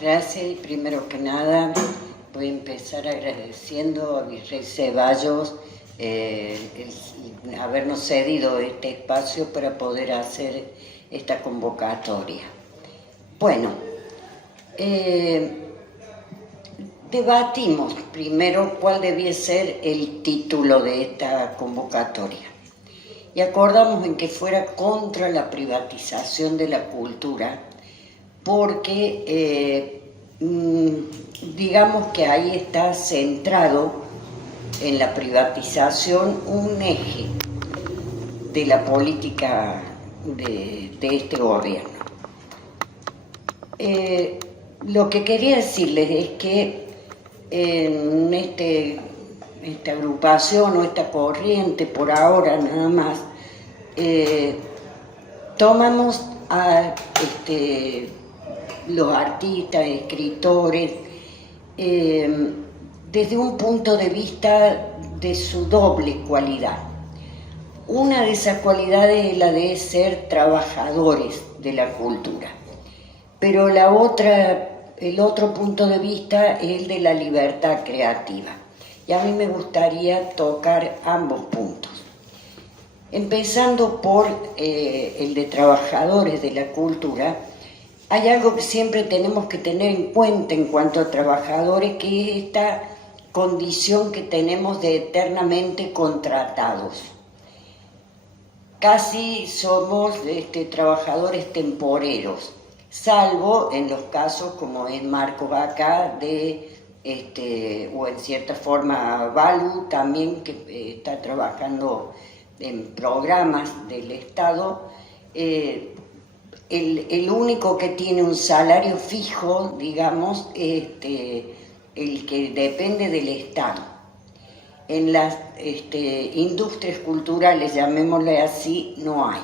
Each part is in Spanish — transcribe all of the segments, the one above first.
Gracias y primero que nada voy a empezar agradeciendo a Virrey Ceballos habernos cedido este espacio para poder hacer esta convocatoria. Bueno, debatimos primero cuál debía ser el título de esta convocatoria y acordamos en que fuera contra la privatización de la cultura, porque digamos que ahí está centrado en la privatización un eje de la política de este gobierno. Lo que quería decirles es que en esta agrupación o esta corriente, por ahora nada más, tomamos a los artistas, escritores, desde un punto de vista de su doble cualidad. Una de esas cualidades es la de ser trabajadores de la cultura, pero el otro punto de vista es el de la libertad creativa. Y a mí me gustaría tocar ambos puntos. Empezando por el de trabajadores de la cultura, hay algo que siempre tenemos que tener en cuenta en cuanto a trabajadores, que es esta condición que tenemos de eternamente contratados. Casi somos trabajadores temporeros, salvo en los casos como es Marcos acá, o en cierta forma Balu también, que está trabajando en programas del Estado. El único que tiene un salario fijo, digamos, el que depende del Estado. En las industrias culturales, llamémosle así, no hay.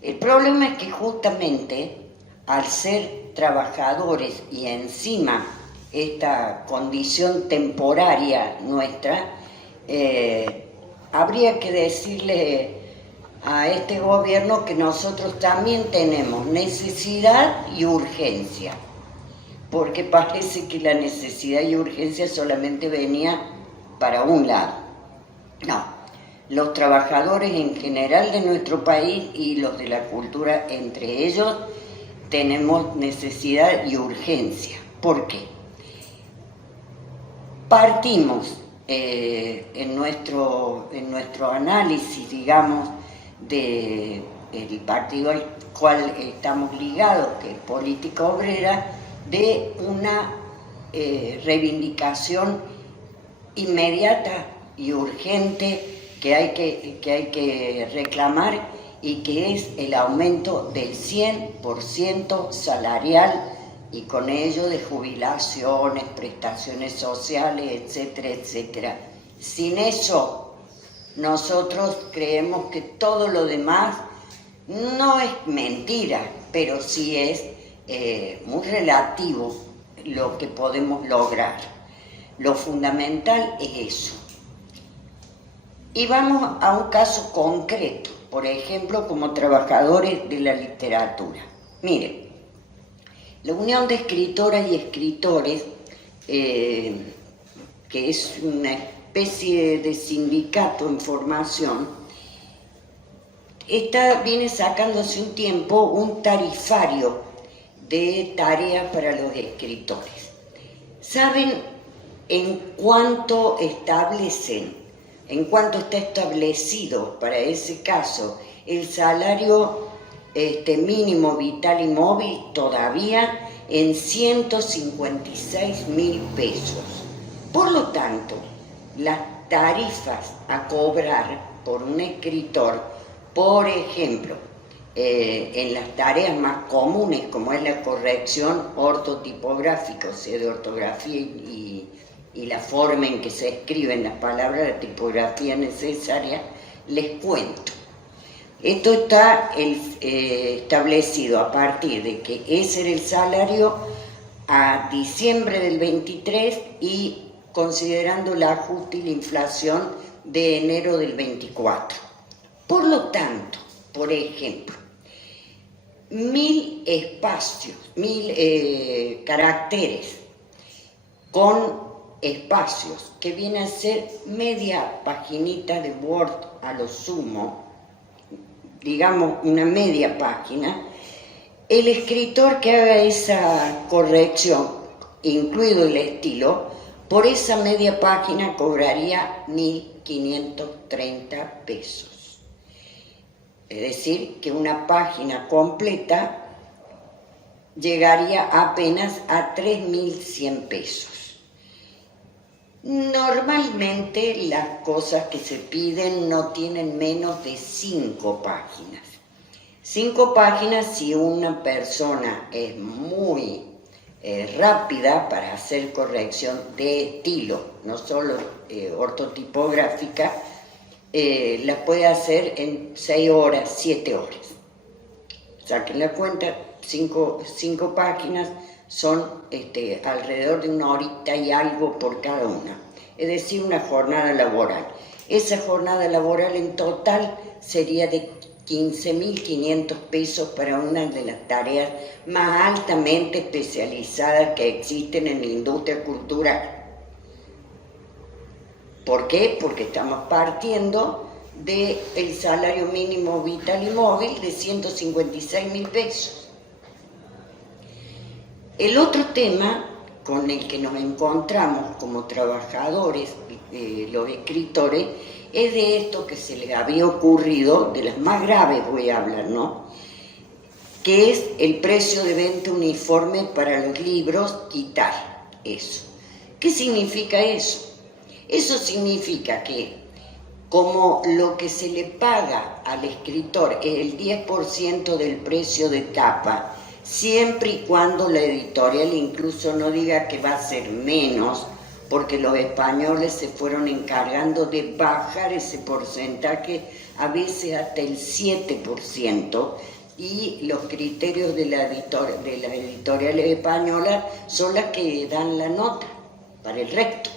El problema es que justamente al ser trabajadores y encima esta condición temporaria nuestra, habría que decirle a este gobierno que nosotros también tenemos necesidad y urgencia, porque parece que la necesidad y urgencia solamente venía para un lado. No, los trabajadores en general de nuestro país y los de la cultura entre ellos tenemos necesidad y urgencia. ¿Por qué? Partimos en nuestro análisis, digamos, del partido al cual estamos ligados, que es Política Obrera, de una reivindicación inmediata y urgente que hay que reclamar, y que es el aumento del 100% salarial, y con ello de jubilaciones, prestaciones sociales, etcétera, etcétera. Sin eso, nosotros creemos que todo lo demás no es mentira, pero sí es muy relativo lo que podemos lograr. Lo fundamental es eso. Y vamos a un caso concreto, por ejemplo, como trabajadores de la literatura. Miren, la Unión de Escritoras y Escritores, que es una especie de sindicato en formación, viene sacando hace un tiempo un tarifario de tareas para los escritores. ¿Saben en cuánto está establecido para ese caso el salario mínimo vital y móvil? Todavía en 156.000 pesos. Por lo tanto, las tarifas a cobrar por un escritor, por ejemplo, en las tareas más comunes, como es la corrección ortotipográfica, o sea, de ortografía y la forma en que se escriben las palabras, la tipografía necesaria, les cuento. Esto está establecido a partir de que ese era el salario a diciembre del 23 y considerando el ajuste y la inflación de enero del 24. Por lo tanto, por ejemplo, 1000 espacios, 1000 caracteres con espacios, que viene a ser media paginita de Word a lo sumo, digamos una media página. El escritor que haga esa corrección, incluido el estilo, por esa media página cobraría 1.530 pesos. Es decir, que una página completa llegaría apenas a 3.100 pesos. Normalmente las cosas que se piden no tienen menos de 5 páginas. 5 páginas si una persona es muy rápida para hacer corrección de estilo, no solo ortotipográfica, la puede hacer en 6 horas, 7 horas. Saquen la cuenta, 5 páginas son alrededor de 1 horita y algo por cada una, es decir, una jornada laboral. Esa jornada laboral en total sería de 15.500 pesos para una de las tareas más altamente especializadas que existen en la industria cultural. ¿Por qué? Porque estamos partiendo del salario mínimo vital y móvil de 156.000 pesos. El otro tema con el que nos encontramos como trabajadores, los escritores, es de esto que se les había ocurrido, de las más graves voy a hablar, ¿no? Que es el precio de venta uniforme para los libros, quitar eso. ¿Qué significa eso? Eso significa que como lo que se le paga al escritor es el 10% del precio de tapa, siempre y cuando la editorial incluso no diga que va a ser menos, porque los españoles se fueron encargando de bajar ese porcentaje, a veces hasta el 7%, y los criterios de las editoriales españolas son las que dan la nota para el resto,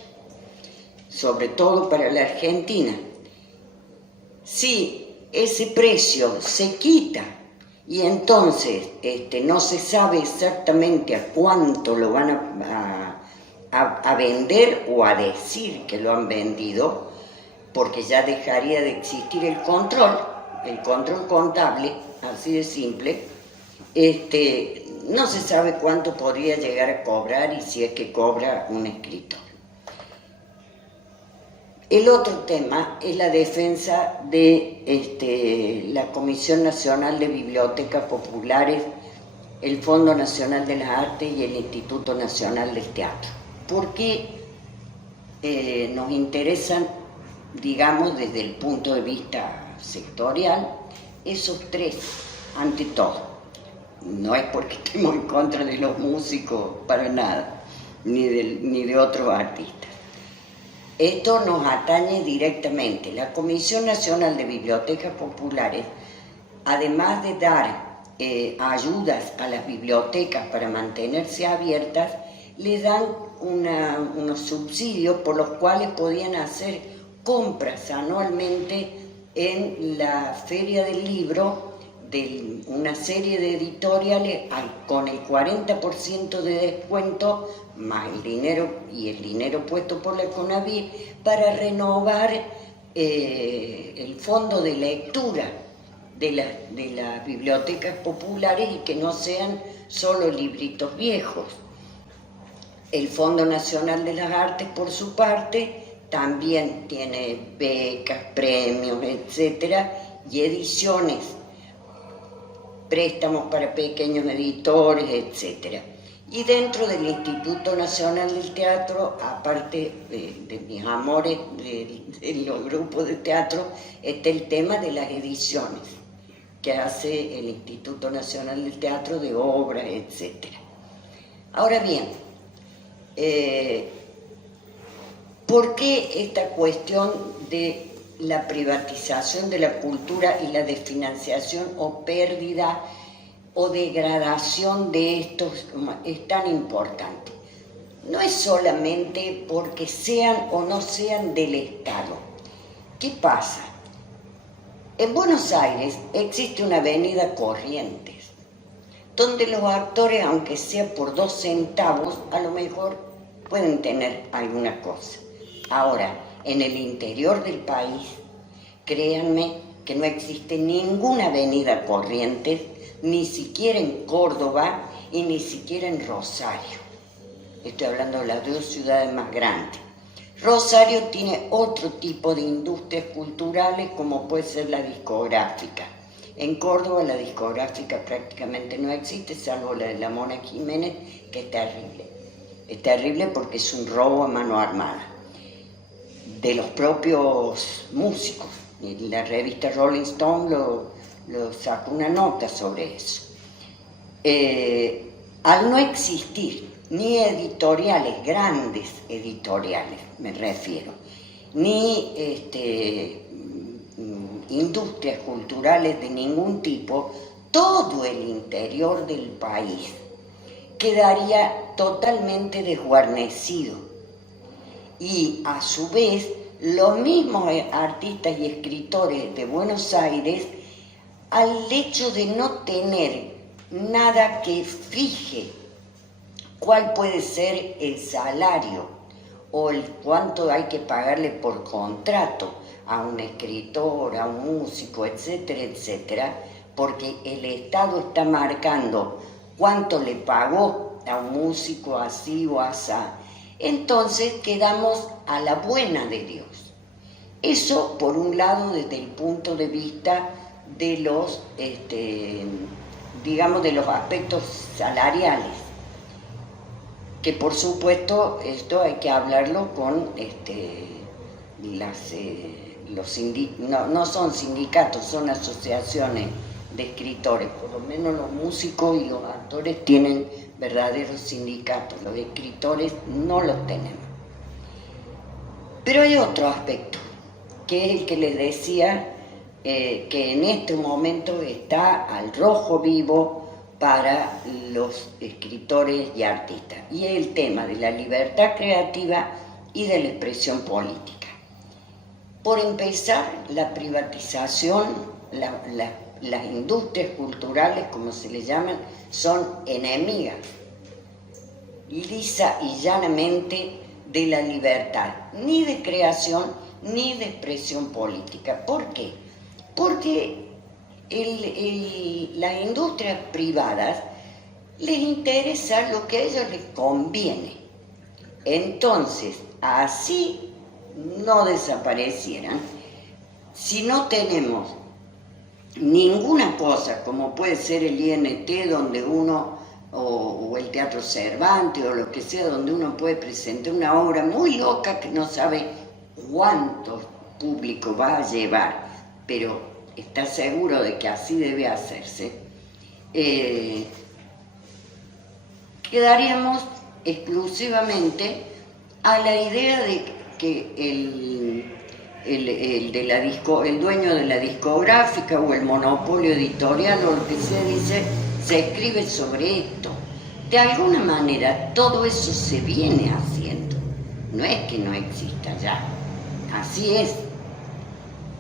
sobre todo para la Argentina. Si ese precio se quita y entonces no se sabe exactamente a cuánto lo van a vender o a decir que lo han vendido, porque ya dejaría de existir el control contable, así de simple, no se sabe cuánto podría llegar a cobrar y si es que cobra un escritor. El otro tema es la defensa de la Comisión Nacional de Bibliotecas Populares, el Fondo Nacional de las Artes y el Instituto Nacional del Teatro. ¿Por qué nos interesan, digamos, desde el punto de vista sectorial, esos tres, ante todo? No es porque estemos en contra de los músicos, para nada, ni de otros artistas. Esto nos atañe directamente. La Comisión Nacional de Bibliotecas Populares, además de dar ayudas a las bibliotecas para mantenerse abiertas, le dan unos subsidios por los cuales podían hacer compras anualmente en la Feria del Libro de una serie de editoriales con el 40% de descuento más el dinero puesto por la CONAVIR para renovar el fondo de lectura de las bibliotecas populares y que no sean solo libritos viejos. El Fondo Nacional de las Artes, por su parte, también tiene becas, premios, etcétera, y ediciones, préstamos para pequeños editores, etcétera. Y dentro del Instituto Nacional del Teatro, aparte de mis amores de los grupos de teatro, está el tema de las ediciones que hace el Instituto Nacional del Teatro de obras, etcétera. Ahora bien, ¿por qué esta cuestión de la privatización de la cultura y la desfinanciación o pérdida o degradación de estos es tan importante? No es solamente porque sean o no sean del Estado. ¿Qué pasa? En Buenos Aires existe una avenida Corrientes, donde los actores, aunque sea por 2 centavos, a lo mejor pueden tener alguna cosa. Ahora, en el interior del país, créanme que no existe ninguna avenida Corrientes, ni siquiera en Córdoba y ni siquiera en Rosario. Estoy hablando de las 2 ciudades más grandes. Rosario tiene otro tipo de industrias culturales, como puede ser la discográfica. En Córdoba la discográfica prácticamente no existe, salvo la de la Mona Jiménez, que es terrible. Es terrible porque es un robo a mano armada de los propios músicos. Y la revista Rolling Stone lo sacó una nota sobre eso. Al no existir ni editoriales, grandes editoriales me refiero, ni industrias culturales de ningún tipo, todo el interior del país quedaría totalmente desguarnecido. Y a su vez, los mismos artistas y escritores de Buenos Aires, al hecho de no tener nada que fije cuál puede ser el salario o el cuánto hay que pagarle por contrato a un escritor, a un músico, etcétera, etcétera, porque el Estado está marcando cuánto le pagó a un músico así o asá, entonces quedamos a la buena de Dios. Eso, por un lado, desde el punto de vista de los, digamos, de los aspectos salariales, que por supuesto esto hay que hablarlo con no son sindicatos, son asociaciones de escritores. Por lo menos los músicos y los actores tienen verdaderos sindicatos, los escritores no los tenemos. Pero hay otro aspecto, que es el que les decía, que en este momento está al rojo vivo para los escritores y artistas, y es el tema de la libertad creativa y de la expresión política. Por empezar, la privatización, las industrias culturales, como se les llaman, son enemigas, lisa y llanamente, de la libertad, ni de creación ni de expresión política. ¿Por qué? Porque las industrias privadas les interesa lo que a ellos les conviene. Entonces, así no desaparecieran, si no tenemos ninguna cosa, como puede ser el INT, donde uno, o el Teatro Cervantes, o lo que sea, donde uno puede presentar una obra muy loca que no sabe cuánto público va a llevar, pero está seguro de que así debe hacerse, quedaríamos exclusivamente a la idea de que el dueño de la discográfica o el monopolio editorial o lo que sea dice, se escribe sobre esto. De alguna manera todo eso se viene haciendo, no es que no exista ya, así es.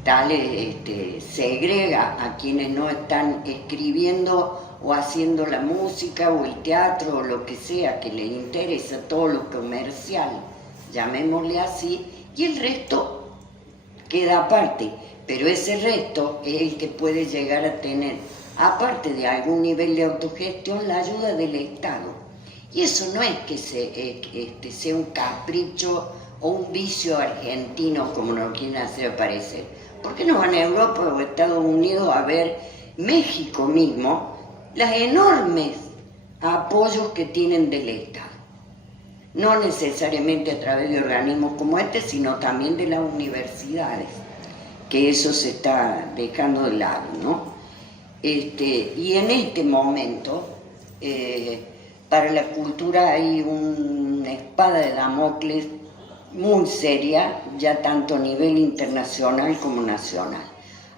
Tal segrega a quienes no están escribiendo o haciendo la música o el teatro o lo que sea que les interesa, todo lo comercial, llamémosle así, y el resto queda aparte, pero ese resto es el que puede llegar a tener, aparte de algún nivel de autogestión, la ayuda del Estado. Y eso no es que sea un capricho o un vicio argentino, como nos quieren hacer aparecer. ¿Por qué no van a Europa o Estados Unidos a ver México mismo, los enormes apoyos que tienen del Estado? No necesariamente a través de organismos como este, sino también de las universidades, que eso se está dejando de lado, ¿no? Y en este momento, para la cultura hay una espada de Damocles muy seria, ya tanto a nivel internacional como nacional.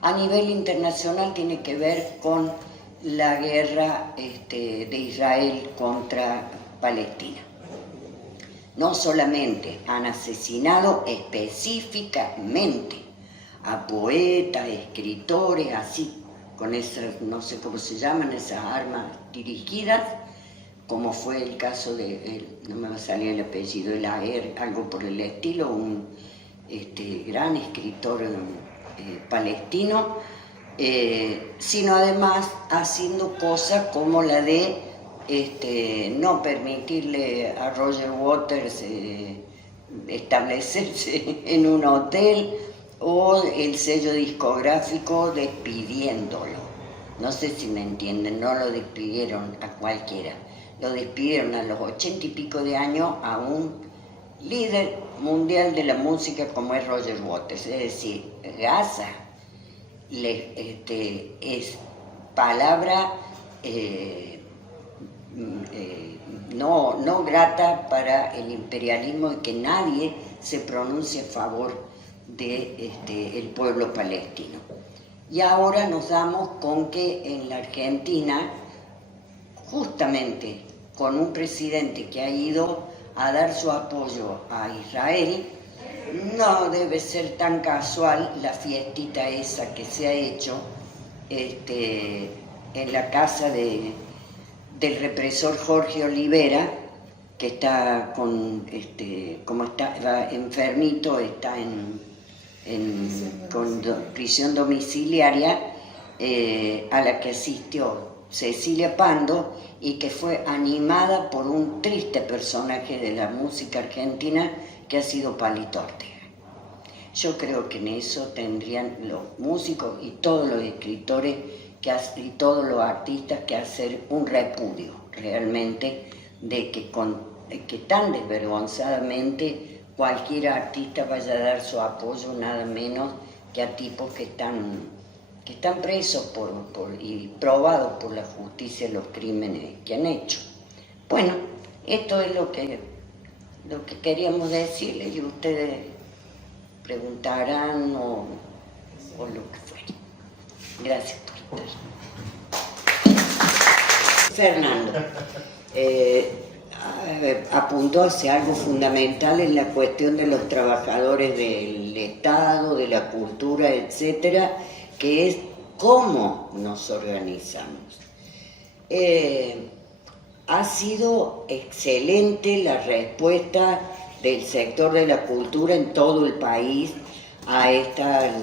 A nivel internacional tiene que ver con la guerra de Israel contra Palestina. No solamente han asesinado específicamente a poetas, escritores, así, con esas, no sé cómo se llaman, esas armas dirigidas, como fue el caso de, no me va a salir el apellido, el Aer, algo por el estilo, un gran escritor palestino, sino además haciendo cosas como la de no permitirle a Roger Waters establecerse en un hotel, o el sello discográfico despidiéndolo. No sé si me entienden, no lo despidieron a cualquiera, lo despidieron a los 80 y pico de años a un líder mundial de la música como es Roger Waters. Es decir, Gaza es palabra no grata para el imperialismo, y que nadie se pronuncie a favor del pueblo palestino. Y ahora nos damos con que en la Argentina, justamente con un presidente que ha ido a dar su apoyo a Israel, no debe ser tan casual la fiestita esa que se ha hecho en la casa del represor Jorge Olivera, que está como está enfermito, está con prisión domiciliaria, a la que asistió Cecilia Pando, y que fue animada por un triste personaje de la música argentina que ha sido Palito Ortega. Yo creo que en eso tendrían los músicos y todos los escritores y todos los artistas que hacer un repudio realmente de que tan desvergonzadamente cualquier artista vaya a dar su apoyo, nada menos que a tipos que están presos y probados por la justicia los crímenes que han hecho. Bueno, esto es lo que queríamos decirles, y ustedes preguntarán o lo que fuera. Gracias por estar. Fernando apuntó hacia algo fundamental en la cuestión de los trabajadores del Estado, de la cultura, etcétera, que es cómo nos organizamos. Ha sido excelente la respuesta del sector de la cultura en todo el país a estas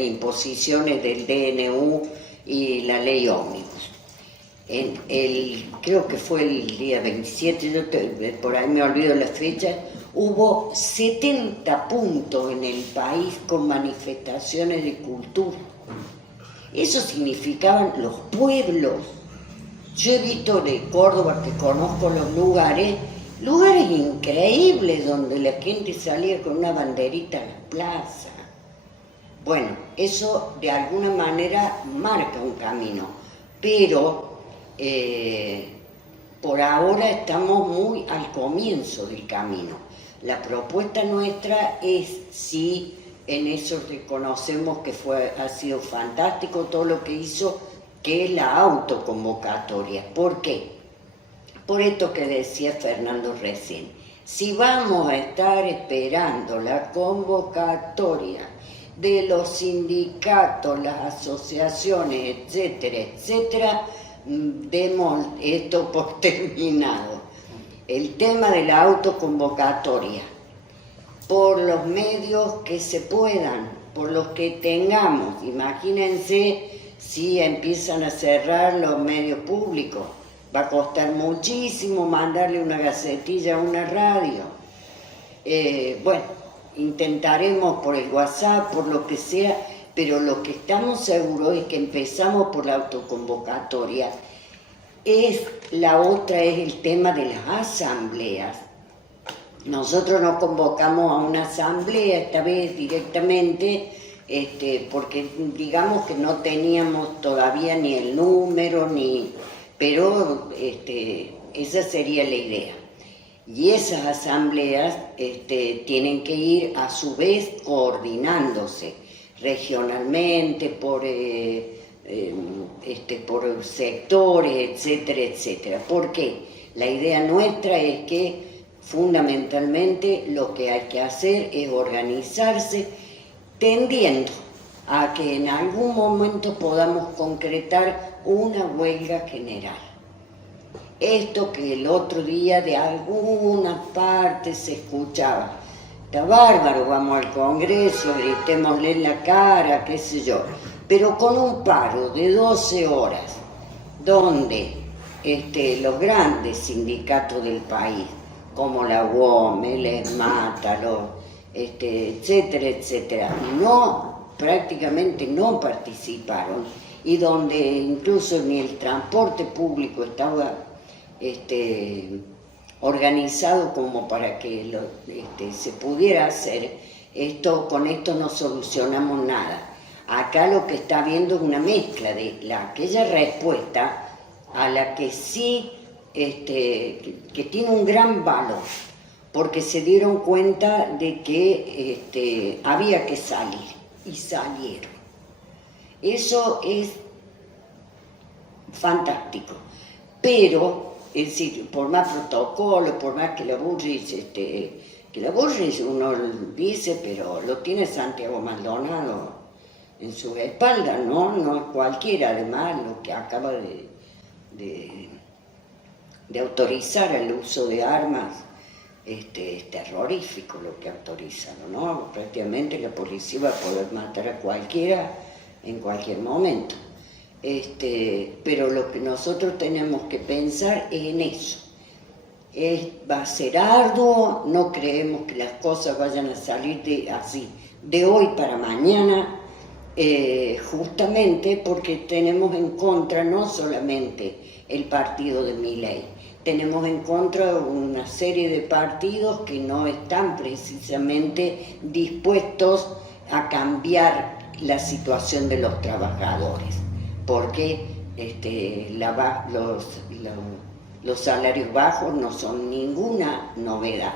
imposiciones del DNU y la ley ómnibus. Creo que fue el día 27, por ahí me olvido la fecha, hubo 70 puntos en el país con manifestaciones de cultura. Eso significaban los pueblos. Yo he visto de Córdoba, que conozco los lugares increíbles donde la gente salía con una banderita a la plaza. Bueno, eso de alguna manera marca un camino, pero por ahora estamos muy al comienzo del camino. La propuesta nuestra es, sí, en eso reconocemos que ha sido fantástico todo lo que hizo, que es la autoconvocatoria. ¿Por qué? Por esto que decía Fernando recién. Si vamos a estar esperando la convocatoria de los sindicatos, las asociaciones, etcétera, etcétera, demos esto por terminado. El tema de la autoconvocatoria, por los medios que se puedan, por los que tengamos. Imagínense si empiezan a cerrar los medios públicos. Va a costar muchísimo mandarle una gacetilla a una radio. Bueno, intentaremos por el WhatsApp, por lo que sea, pero lo que estamos seguros es que empezamos por la autoconvocatoria. La otra es el tema de las asambleas. Nosotros no convocamos a una asamblea esta vez directamente, porque digamos que no teníamos todavía ni el número, pero esa sería la idea. Y esas asambleas tienen que ir a su vez coordinándose regionalmente por sectores, etcétera, etcétera. ¿Por qué? La idea nuestra es que fundamentalmente lo que hay que hacer es organizarse tendiendo a que en algún momento podamos concretar una huelga general. Esto que el otro día de alguna parte se escuchaba, está bárbaro, vamos al Congreso, gritémosle en la cara, qué sé yo, pero con un paro de 12 horas, donde los grandes sindicatos del país, como la UOM, el ESMATA, etcétera, etcétera, prácticamente no participaron, y donde incluso ni el transporte público estaba organizado como para que se pudiera hacer, con esto no solucionamos nada. Acá lo que está habiendo es una mezcla de aquella respuesta a la que sí, que tiene un gran valor, porque se dieron cuenta de que había que salir, y salieron. Eso es fantástico, pero, es decir, por más protocolo, por más que la Burris uno dice, pero lo tiene Santiago Maldonado en su espalda, no es cualquiera, además lo que acaba de autorizar el uso de armas es terrorífico lo que autorizan, ¿no? Prácticamente la policía va a poder matar a cualquiera en cualquier momento. Pero lo que nosotros tenemos que pensar es en eso. Va a ser arduo, no creemos que las cosas vayan a salir así de hoy para mañana, justamente porque tenemos en contra no solamente el partido de Milei, tenemos en contra una serie de partidos que no están precisamente dispuestos a cambiar la situación de los trabajadores, porque los salarios bajos no son ninguna novedad.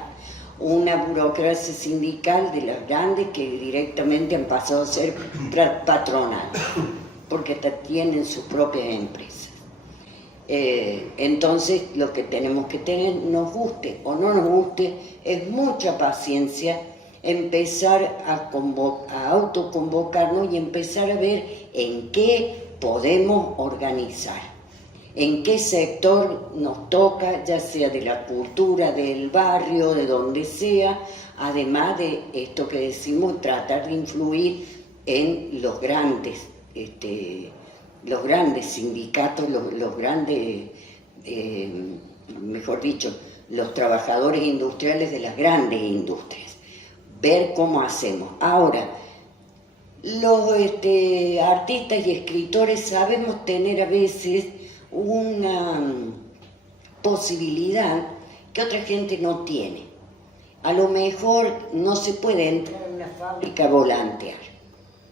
Una burocracia sindical de las grandes que directamente han pasado a ser patronal, porque tienen sus propias empresas. Entonces lo que tenemos que tener, nos guste o no nos guste, es mucha paciencia, empezar a autoconvocarnos y empezar a ver en qué podemos organizar, en qué sector nos toca, ya sea de la cultura, del barrio, de donde sea, además de esto que decimos, tratar de influir en los grandes sindicatos, los grandes, mejor dicho, los trabajadores industriales de las grandes industrias, ver cómo hacemos. Ahora, los artistas y escritores sabemos tener a veces una posibilidad que otra gente no tiene. A lo mejor no se puede entrar a una fábrica a volantear,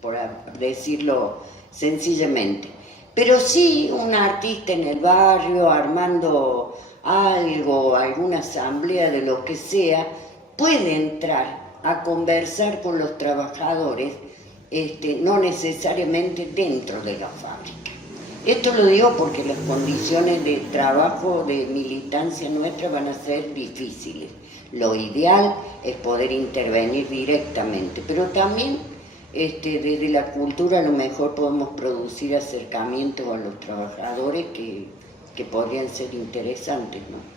por decirlo sencillamente, pero sí un artista en el barrio armando algo, alguna asamblea de lo que sea, puede entrar a conversar con los trabajadores, no necesariamente dentro de la fábrica. Esto lo digo porque las condiciones de trabajo, de militancia nuestra van a ser difíciles. Lo ideal es poder intervenir directamente, pero también desde la cultura a lo mejor podemos producir acercamientos a los trabajadores que podrían ser interesantes, ¿no?